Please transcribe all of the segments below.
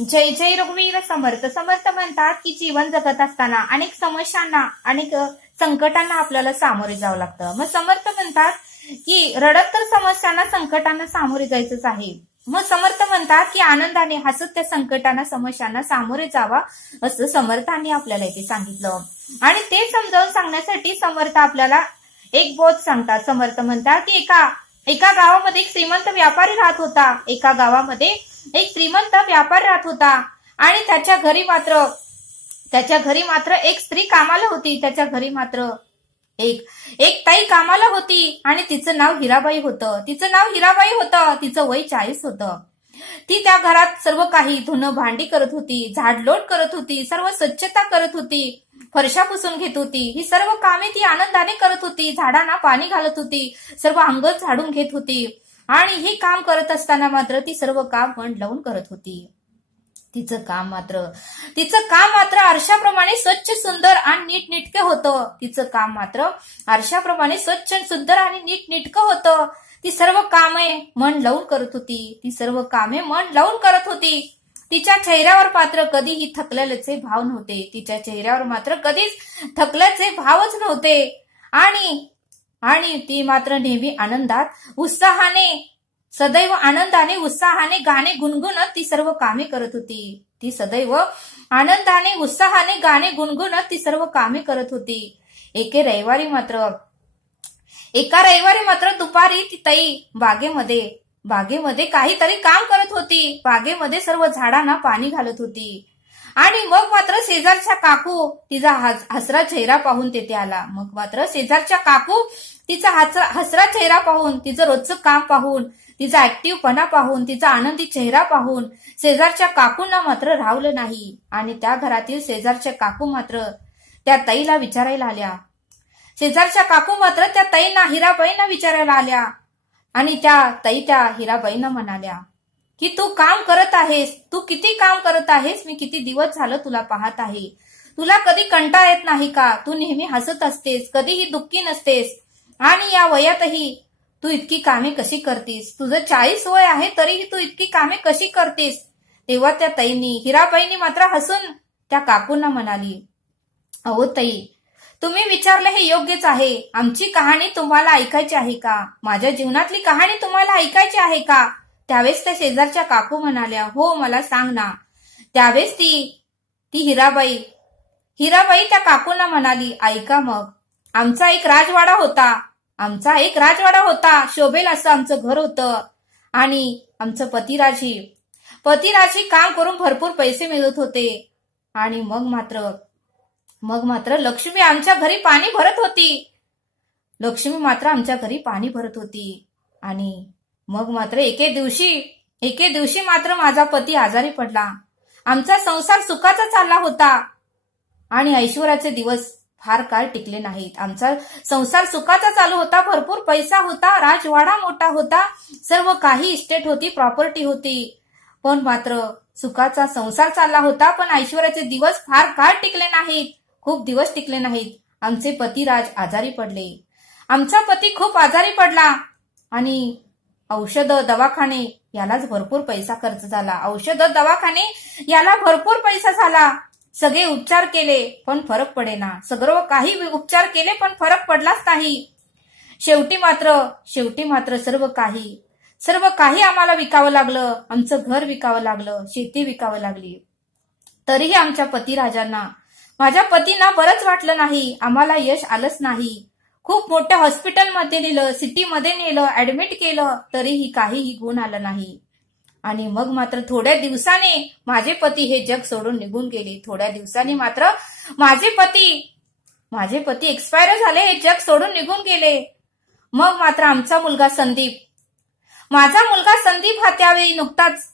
जय जय रघुवीर समर्थ. समर्थ म्हणतात की जीवन जगत असताना अनेक समस्यांना अनेक संकटांना आपल्याला सामोरे जावं लागतं. मग समर्थ म्हणतात की रडत तर समस्यांना संकटांना सामोरे जायचंच आहे. मग समर्थ म्हणतात की आनंदाने हसत त्या संकटांना समस्यांना सामोरे जावा असं समर्थांनी आपल्याला इथे सांगितलं. आणि ते समजावून सांगण्यासाठी समर्थ आपल्याला एक बोध सांगतात. समर्थ म्हणतात की एका गावामध्ये एक श्रीमंत व्यापारी राहत होता. एका गावामध्ये एक श्रीमंत व्यापारी राहत होता आणि त्याच्या घरी मात्र एक स्त्री कामाला होती. त्याच्या घरी मात्र एक ताई कामाला होती आणि तिचं नाव हिराबाई होतं. तिचं वय 40 होतं. ती त्या घरात सर्व काही धुणं भांडी करत होती, झाडलोट करत होती, सर्व स्वच्छता करत होती, फरशा पुसून घेत होती. ही सर्व कामे ती आनंदाने करत होती. झाडांना पाणी घालत होती, सर्व अंग झाडून घेत होती. आणि हे काम करत असताना मात्र ती सर्व काम मन लावून करत होती. तिचं काम मात्र आरशाप्रमाणे स्वच्छ सुंदर आणि नीटनेटके होतं. ती सर्व कामे मन लावून करत होती. तिच्या चेहऱ्यावर मात्र कधीही थकलेल्याचे भाव नव्हते. आणि ती मात्र नेहमी सदैव आनंदाने उत्साहाने गाणे गुणगुणत ती सर्व कामे करत होती. एका रविवारी मात्र दुपारी ती ताई बागेमध्ये काहीतरी काम करत होती. बागेमध्ये सर्व झाडांना पाणी घालत होती. आणि मग मात्र शेजारच्या काकू तिचा हसरा चेहरा पाहून तेथे आला. तिचा हसरा चेहरा पाहून, तिचं रोजचं काम पाहून, तिचा ऍक्टिव्हपणा पाहून, तिचा आनंदी चेहरा पाहून शेजारच्या काकूंना मात्र राहवलं नाही. आणि त्या घरातील शेजारच्या काकू मात्र त्या ताईला विचारायला आल्या. हिराबाईंना विचारायला आल्या. आणि त्या हिराबाईंना म्हणाल्या की तू किती काम करत आहेस. मी किती दिवस झालं तुला पाहत आहे. तुला कधी कंटाळा येत नाही का? तू नेहमी हसत असतेस, कधीही दुःखी नसतेस. आणि या वयातही तू इतकी कामे कशी करतीस? तुझं 40 वय आहे तरीही तू इतकी कामे कशी करतीस? तेव्हा त्या हिराबाईंनी मात्र हसून त्या काकूंना म्हणाली, अहो ताई, तुम्ही विचारलं हे योग्यच आहे. आमची कहाणी तुम्हाला ऐकायची आहे का? माझ्या जीवनातली कहाणी तुम्हाला ऐकायची आहे का? त्यावेळेस त्या शेजारच्या काकू म्हणाल्या, हो, मला सांग ना. त्यावेळेस ती हिराबाई त्या काकूंना म्हणाली, ऐका मग. आमचा एक राजवाडा होता. शोभेल असं आमचं घर होतं. आणि आमचं पतिराजी काम करून भरपूर पैसे मिळत होते. आणि मग मात्र लक्ष्मी आमच्या घरी पाणी भरत होती. आणि मग मात्र एके दिवशी मात्र माझा पती आजारी पडला. आमचा संसार सुखाचा चालला होता आणि ऐश्वर्याचे दिवस फार काळ टिकले नाहीत. आमचा संसार सुखाचा चालू होता, भरपूर पैसा होता, राजवाडा मोठा होता, सर्व काही इस्टेट होती, प्रॉपर्टी होती. पण मात्र सुखाचा संसार चालला होता, पण ऐश्वर्याचे दिवस फार काळ टिकले नाहीत, खूप दिवस टिकले नाहीत. आमचे पतिराज आजारी पडले. आमचा पती खूप आजारी पडला आणि औषध दवाखाने यालाच भरपूर पैसा खर्च झाला. सगळे उपचार केले पण फरक पडेना. सर्व काही उपचार केले पण फरक पडलाच नाही. शेवटी मात्र सर्व काही आम्हाला विकावं लागलं. आमचं घर विकावं लागलं, शेती विकावं लागली. तरीही माझ्या पतींना बरंच वाटलं नाही. आम्हाला यश आलंच नाही. खूप मोठ्या हॉस्पिटलमध्ये नेलं, सिटीमध्ये नेलं, ऍडमिट केलं, तरीही काहीही गुण आलं नाही. आणि मग मात्र थोड्या दिवसाने माझे पती हे जग सोडून निघून गेले. थोड्या दिवसांनी मात्र माझे पती एक्सपायर झाले, हे जग सोडून निघून गेले. मग मात्र माझा मुलगा संदीप हा त्यावेळी नुकताच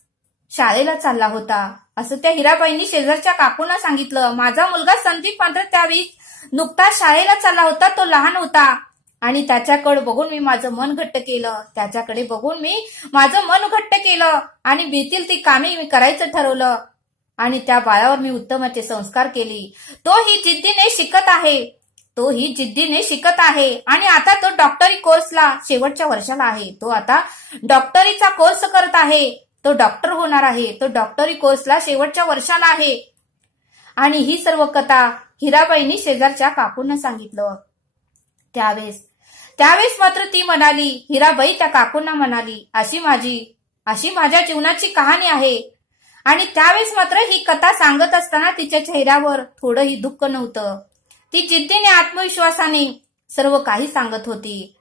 शाळेला चालला होता, असं त्या हिराबाईंनी शेजारच्या काकूंना सांगितलं. माझा मुलगा संदीप मात्र त्यावेळी नुकताच शाळेला चालला होता. तो लहान होता आणि त्याच्याकडे बघून मी माझं मन घट्ट केलं आणि भीतील ती कामे मी करायचं ठरवलं. आणि त्या बाळावर मी उत्तमाचे संस्कार केले. तोही जिद्दीने शिकत आहे आणि आता तो डॉक्टरी कोर्सला शेवटच्या वर्षाला आहे. तो आता डॉक्टरीचा कोर्स करत आहे. तो डॉक्टर होणार आहे, तो डॉक्टरी कोर्सला शेवटच्या वर्षाला आहे. आणि ही सर्व कथा हिराबाईंनी शेजारच्या काकूंना सांगितलं. त्यावेळेस मात्र ती म्हणाली, हिराबाई त्या काकूंना म्हणाली, अशी माझ्या जीवनाची कहाणी आहे. आणि त्यावेळेस मात्र ही कथा सांगत असताना तिच्या चेहऱ्यावर थोडंही दुःख नव्हतं. ती जिद्दीने आत्मविश्वासाने सर्व काही सांगत होती.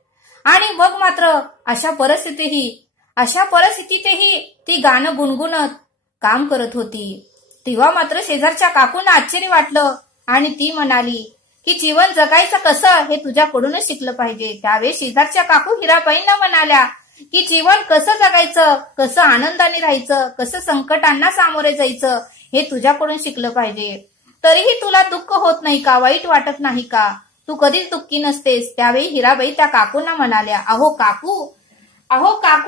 आणि मग मात्र अशा परिस्थितीतही ती गाणं गुणगुणत काम करत होती. तेव्हा मात्र शेजारच्या काकूंना आश्चर्य वाटलं आणि ती म्हणाली की जीवन जगायचं कसं हे तुझ्याकडूनच शिकलं पाहिजे. त्यावेळेस शेजारच्या काकू हिराबाईंना म्हणाल्या की जीवन कसं जगायचं, कसं आनंदाने राहायचं, कसं संकटांना सामोरे जायचं हे तुझ्याकडून शिकलं पाहिजे. तरीही तुला दुःख होत नाही का, वाईट वाटत नाही का, तू कधीच दुःखी नसतेस. त्यावेळी हिराबाई त्या काकूंना म्हणाल्या, अहो काकू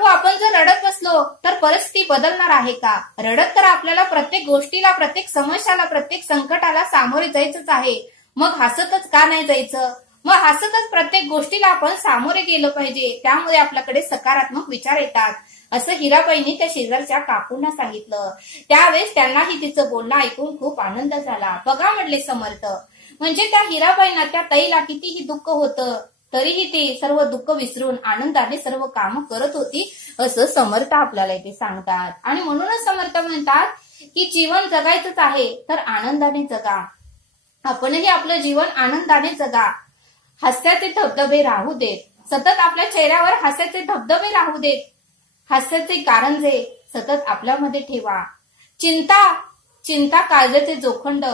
आपण जर रडत बसलो तर परिस्थिती बदलणार आहे का? रडत तर आपल्याला प्रत्येक गोष्टीला, प्रत्येक समस्याला, प्रत्येक संकटाला सामोरे जायचंच आहे. मग हसतच का नाही जायचं? मग हसतच प्रत्येक गोष्टीला आपण सामोरे गेलं पाहिजे. त्यामुळे आपल्याकडे सकारात्मक विचार येतात, असं हिराबाईंनी त्या शेजारच्या काकूंना सांगितलं. त्यावेळेस त्यांनाही तिचं बोलणं ऐकून खूप आनंद झाला. बघा म्हटले समर्थ, म्हणजे त्या हिराबाईंना, त्या ताईला कितीही दुःख होतं तरीही ती सर्व दुःख विसरून आनंदाने सर्व काम करत होती, असं समर्थ आपल्याला इथे सांगतात. आणि म्हणूनच समर्थ म्हणतात की जीवन जगायचंच आहे तर आनंदाने जगा. आपणही आपलं जीवन आनंदाने जगा. हास्याचे धबधबे राहू देत, सतत आपल्या चेहऱ्यावर हास्याचे धबधबे राहू देत. हास्याचे कारंजे सतत आपल्यामध्ये ठेवा. चिंता काळजाचे जोखंड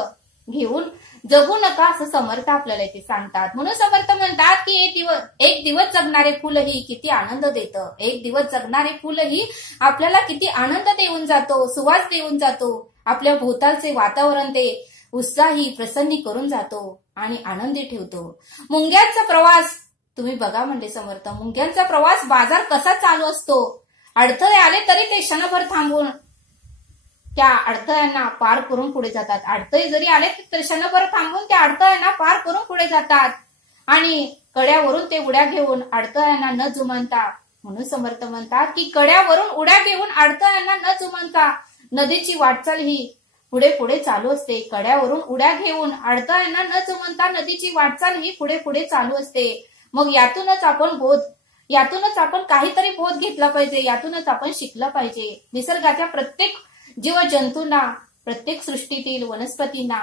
घेऊन जगू नका, असं समर्थ आपल्याला इथे सांगतात. म्हणून समर्थ म्हणतात की एक दिवस जगणारे फुलही किती आनंद देतं. एक दिवस जगणारे फुलही आपल्याला किती आनंद देऊन जातो, सुवास देऊन जातो. आपल्या भोवतालचे वातावरण ते उत्साही, प्रसन्नी करून जातो आणि आनंदी ठेवतो. मुंग्यांचा प्रवास तुम्ही बघा म्हणले समर्थ, मुंग्यांचा प्रवास बाजार कसा चालू असतो. अडथळे आले तरी ते क्षणभर थांबून त्या अडथळ्यांना पार करून पुढे जातात. अडथळे जरी आले तर क्षणभर थांबून त्या अडथळ्यांना पार करून पुढे जातात आणि कड्यावरून ते उड्या घेऊन अडथळ्यांना न जुमानता. म्हणून समर्थ म्हणतात की कड्यावरून उड्या घेऊन अडथळ्यांना न जुमानता नदीची वाटचाल ही पुढे पुढे चालू असते. कड्यावरून उड्या घेऊन अडथळ्यांना न जुमानता नदीची वाटचाल ही पुढे पुढे चालू असते. मग यातूनच आपण काहीतरी बोध घेतला पाहिजे, यातूनच आपण शिकलं पाहिजे. निसर्गाच्या प्रत्येक जीवजंतूंना, प्रत्येक सृष्टीतील वनस्पतींना,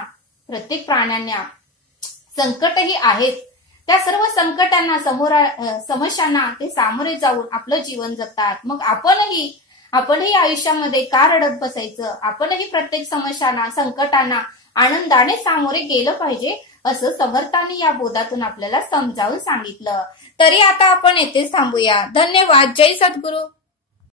प्रत्येक प्राण्यांना संकटही आहेत. त्या सर्व संकटांना, समस्यांना ते सामोरे जाऊन आपलं जीवन जगतात. मग आपणही आयुष्यामध्ये का रडत बसायचं? आपणही प्रत्येक समस्यांना, संकटांना आनंदाने सामोरे गेलं पाहिजे, असं समर्थांनी या बोधातून आपल्याला समजावून सांगितलं. तरी आता आपण येथेच थांबूया. धन्यवाद. जय सद्गुरू.